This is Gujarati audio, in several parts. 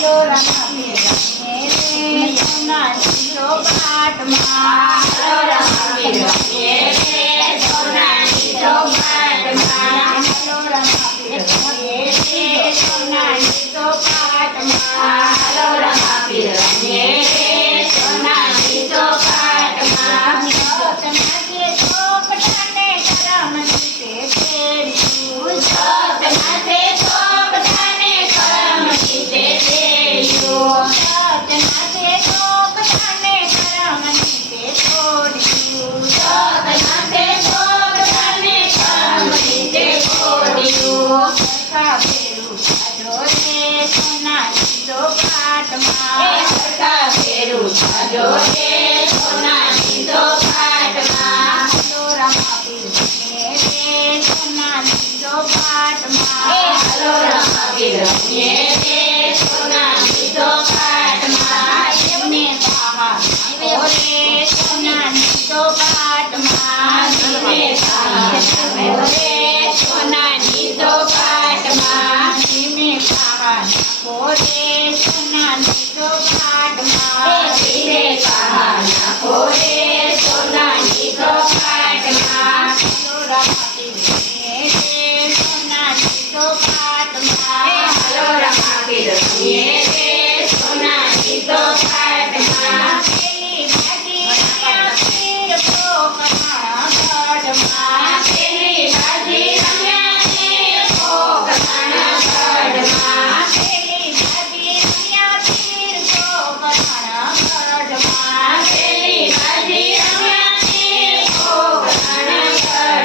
હલો રમા રમીએ રે સોનાની ચોપાટમાં હલો રમા રમીએ રે સોનાની ચોપાટમાં હલો રમા રમીએ રે સોનાની ચોપાટમાં હલો રમા રમીએ રે સોનાની ચોપાટમાં ચોકનાથે ચોકટાને કરમથી તેડ્યું ચોકનાથે ચોકટાને કરમથી તેડ્યું ચોકનાથે ચોકટાને કરમથી તોડ્યું ચોકનાથે ચોકટાને કરમથી તોડ્યું સરખા ફેરું જાજો રે સોનાની ચોપાટમાં સરખા ફેરું જાજો રે સોનાની ચોપાટમાં હલો રમા રમીએ રે સોનાની ચોપાટમાં હલો રમા રમીએ રે સોનાની ચોપાટમાં એમને બહાર રે સોનાની ચોપાટમાં એમને બહાર રે સોનાની ચોપાટમાં એમને બહાર રે સોનાની ચોપાટમાં એમને બહાર રે સોનાની ચોપાટમાં હલો રમા રમીએ રે સોનાની ચોપાટમાં હલો રમા રમીએ રે સોનાની ચોપાટમાં પેલી બાજી રમ્યા તીર પોકરણા ગઢમાં પેલી બાજી રમ્યા તીર પોકરણા ગઢમાં પેલી બાજી રમ્યા તીર પોકરણા ગઢમાં પેલી બાજી રમ્યા તીર પોકરણા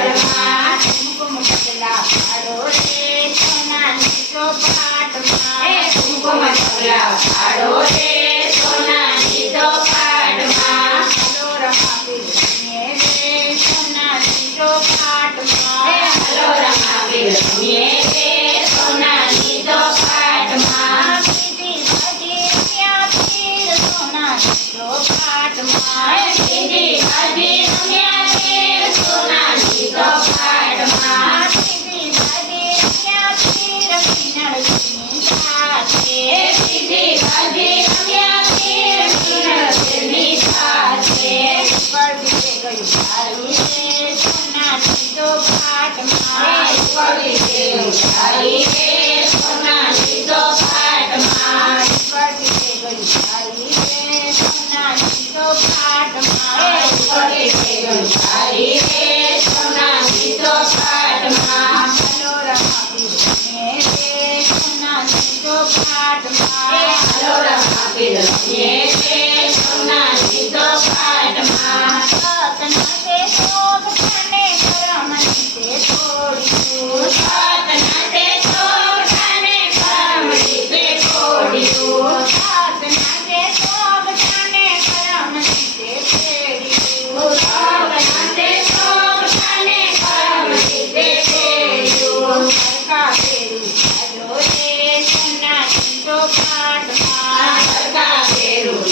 ગઢમાં કુમકુમ ઢગલા પાડો રે સોનાની ચોપાટમાં કુમકુમ ઢગલા પાડો રે સોનાની ચોપાટમાં હલો રમા રમીએ રે સોનાની ચોપાટમાં હલો રમા રમીએ રે સોનાની ચોપાટમાં બીજી બાજી રમ્યા તીર સોનાની ચોપાટમાં બીજી બાજી રમ્યા તીર સોનાની ચોપાટમાં બીજી બાજી રમ્યા તીર મીનળની સાથે બીજી બાજી રમ્યા તીર મીનળની સાથે પડી ગયું તારી રે સોનાની ચોપાટમાં પડી ગયું તારી રે સોનાની ચોપાટમાં પડી ગયું તારી રે સોનાની ચોપાટમાં પડી ગયું તારી રે સોનાની ચોપાટમાં હલો રમા રમીએ રે સોનાની ચોપાટમાં હલો રમા રમીએ રે સોનાની ચોપાટમાં સતનાથે ચોકટાને કરમથી તોડ્યું સતનાથે ચોકટાને કરમથી તોડ્યું સતનાથે ચોકટાને કરમથી તેડ્યું સતનાથે ચોકટાને કરમથી તેડ્યું સરખા ફેરું જાજો રે સોનાની ચોપાટમાં સરખા ફેરું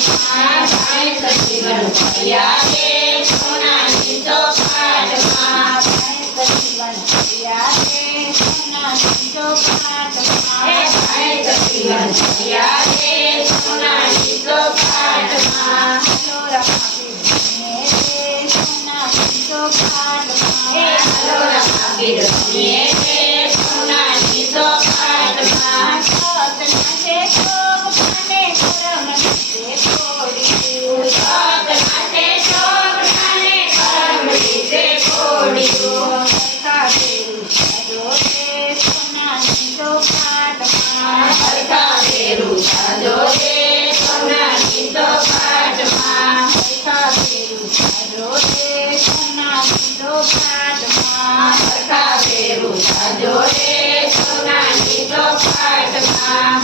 જીવન ફર્યા રે સોનાની ચોપાટમાં જીવન ફર્યા રે સોનાની ચોપાટમાં જીવન ફર્યા રે સોનાની ચોપાટમાં સોનાની ચોપાટમાં રમીએ રે સોનાની ચોપાટમાં સતના છે શોભને કરમ રીતે ખોડ્યું સતના છે શોભને કરમ રીતે ખોડ્યું હરખા વેરું સાજો રે સોનાની ચોપાટમાં હરખા વેરું સાજો રે સોનાની ચોપાટમાં હરખા વેરું સાજો રે સોનાની ચોપાટમાં